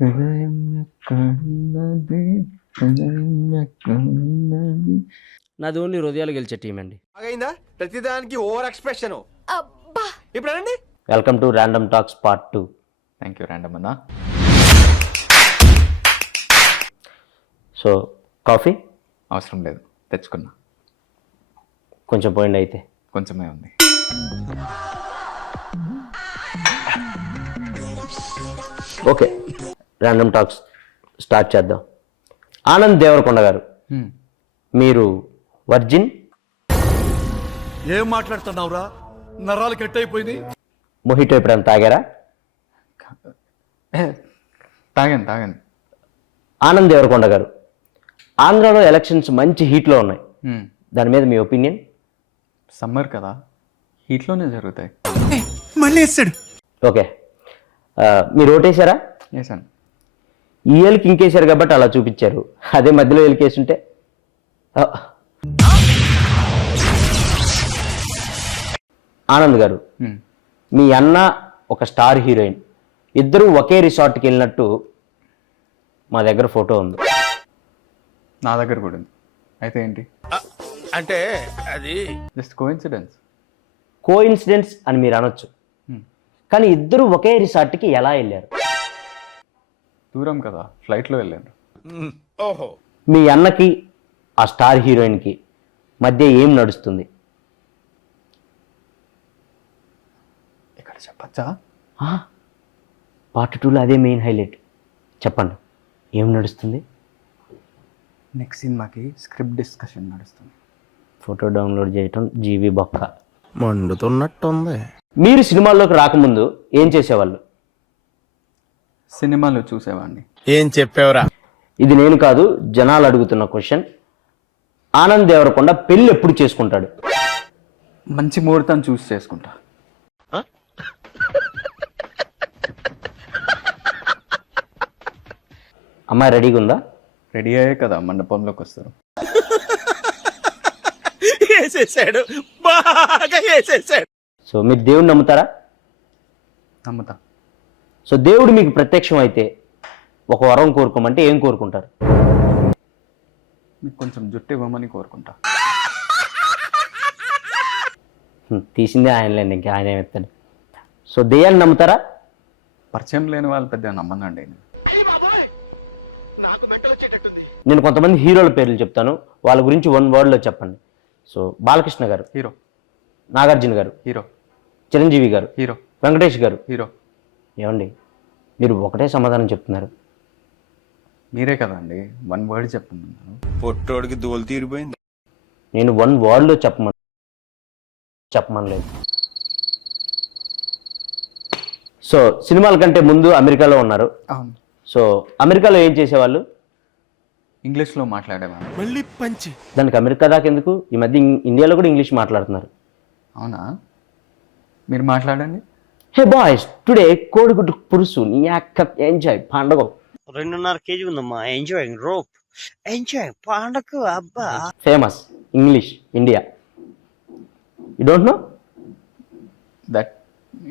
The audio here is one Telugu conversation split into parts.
హృదయం ఎక్కడున్నది, హృదయం ఎక్కడున్నది. నాది ఓన్లీ హృదయాలు గెలిచే టీం అండి. అయిందా ప్రతిదానికి ఓవర్ ఎక్స్ప్రెషన్. ఇప్పుడు రండి. Welcome to random talks part 2. Thank you random అన్న. సో కాఫీ అవసరం లేదు, తెచ్చుకున్నా. కొంచెం పోయింది అయితే. కొంచెమే ఉంది. ఓకే, ర్యాండమ్ టాక్స్ స్టార్ట్ చేద్దాం. ఆనంద్ దేవరకొండ గారు, మీరు వర్జిన్? ఏం మాట్లాడుతున్నావురా, నరాలు కట్ అయిపోయింది. మొహిటో ఎప్పుడైనా తాగారా? తాగాను. ఆనంద్ దేవరకొండ గారు, ఆంధ్రాలో ఎలక్షన్స్ మంచి హీట్లో ఉన్నాయి, దాని మీద మీ ఒపీనియన్? సమ్మర్ కదా, హీట్లోనే జరుగుతాయి. మళ్ళీ వేస్తాడు. ఓకే, మీరు ఓటేశారా? వేసాను. ఈ ఏళ్ళకి ఇంకేశారు కాబట్టి అలా చూపించారు, అదే మధ్యలో ఏళ్ళకేసుంటే. ఆనంద్ గారు, మీ అన్న ఒక స్టార్ హీరోయిన్, ఇద్దరు ఒకే రిసార్ట్కి వెళ్ళినట్టు మా దగ్గర ఫోటో ఉంది. నా దగ్గర కూడా ఉంది. అయితే ఏంటి? అంటే అది జస్ట్ కోఇన్సిడెన్స్. కోఇన్సిడెన్స్ అని మీరు అనొచ్చు, కానీ ఇద్దరు ఒకే రిసార్ట్కి ఎలా వెళ్ళారు? దూరం కదా, ఫ్లైట్లో వెళ్ళాను. ఓహో. మీ అన్నకి ఆ స్టార్ హీరోయిన్కి మధ్య ఏం నడుస్తుంది? ఇక్కడ చెప్పచ్చా? పార్ట్ 2లో అదే మెయిన్ హైలైట్. చెప్పండి, ఏం నడుస్తుంది? నెక్స్ట్ సినిమాకి స్క్రిప్ట్ డిస్కషన్ నడుస్తుంది. ఫోటో డౌన్లోడ్ చేయటం జీవి బొక్క. మండుతున్నట్టుంది. మీరు సినిమాల్లోకి రాకముందు ఏం చేసేవాళ్ళు? సినిమాలో చూసేవాడిని. ఏం చెప్పావురా? ఇది నేను కాదు, జనాలు అడుగుతున్న క్వశ్చన్. ఆనంద్ దేవరకొండ పెళ్ళి ఎప్పుడు చేసుకుంటాడు? మంచి ముహూర్తం చూసి చేసుకుంటా. అమ్మాయి రెడీగా ఉందా? రెడీ అయ్యే కదా మండపంలోకి వస్తారు. వేసేసాడు, బాగా వేసేసాడు. సో మీరు దేవుడిని నమ్ముతారా? నమ్ముతా. సో దేవుడు మీకు ప్రత్యక్షం అయితే ఒక వరం కోరుకోమంటే ఏం కోరుకుంటారు? మీకు కొంచెం జుట్టు ఇవ్వమని కోరుకుంటా. తీసిందే ఆయనలేండి, ఇంకా ఆయన ఏమెత్తాడు. సో దెయ్యాన్ని నమ్ముతారా? పరిచయం లేని వాళ్ళు పెద్ద నమ్మనండి. నేను కొంతమంది హీరోల పేర్లు చెప్తాను, వాళ్ళ గురించి 1 wordలో చెప్పండి. సో బాలకృష్ణ గారు హీరో, నాగార్జున గారు హీరో, చిరంజీవి గారు హీరో, వెంకటేష్ గారు హీరో. ఏమండి మీరు ఒకటే సమాధానం చెప్తున్నారు? మీరే కదండి 1 word చెప్తున్నాను. పొట్టోడికి దోలు తీరిపోయింది. నేను 1 wordలో చెప్పమనలేదు. సో సినిమాల కంటే ముందు అమెరికాలో ఉన్నారు. అవును. సో అమెరికాలో ఏం చేసేవాళ్ళు? ఇంగ్లీష్లో మాట్లాడేవాడిని. మళ్ళీ పంచి. దానికి అమెరికా దాకా ఎందుకు? ఈ మధ్య ఇండియాలో కూడా ఇంగ్లీష్ మాట్లాడుతున్నారు. అవునా? మీరు మాట్లాడండి. హే బాయ్స్, టుడే కోడిగుడ్డు పురుసు నీ అక్క ఎంజాయ్ పండగ. 2.5 kg ఉందమ్మా. ఎంజాయ్ రోప్, ఎంజాయ్ పండగ. అబ్బా famous English India. You don't know that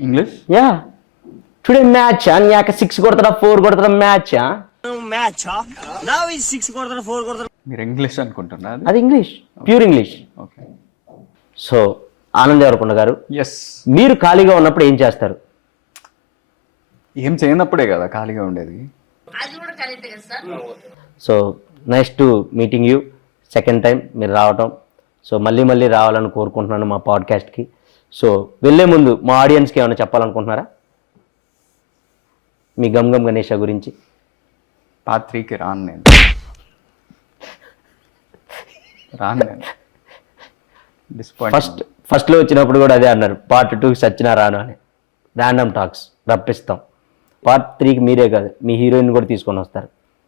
English? Yeah. Today match నీ అక్క 6 కొడతారా 4 కొడతారా మ్యాచ్? మ్యాచ్ నా 6 కొడతారు 4 కొడతారు. మీరు ఇంగ్లీష్ అనుకుంటున్నా? అది English, pure English. Okay. So Anand Deverakonda గారు, ఎస్. మీరు ఖాళీగా ఉన్నప్పుడు ఏం చేస్తారు? ఏం చేయనప్పుడే కదా ఖాళీగా ఉండేది. So nice to meeting you, second time మీరు రావటం. సో మళ్ళీ రావాలని కోరుకుంటున్నాను మా పాడ్కాస్ట్కి. సో వెళ్ళే ముందు మా ఆడియన్స్కి ఏమైనా చెప్పాలనుకుంటున్నారా మీ గమ్ గణేష గురించి? పార్ట్ 3కి రాను నేను. ఫస్ట్లో వచ్చినప్పుడు కూడా అదే అన్నారు, పార్ట్ 2కి సచ్చినా రాను అని. Random talks రప్పిస్తాం. పార్ట్ 3కి మీరే కాదు, మీ హీరోయిన్ కూడా తీసుకొని వస్తారు.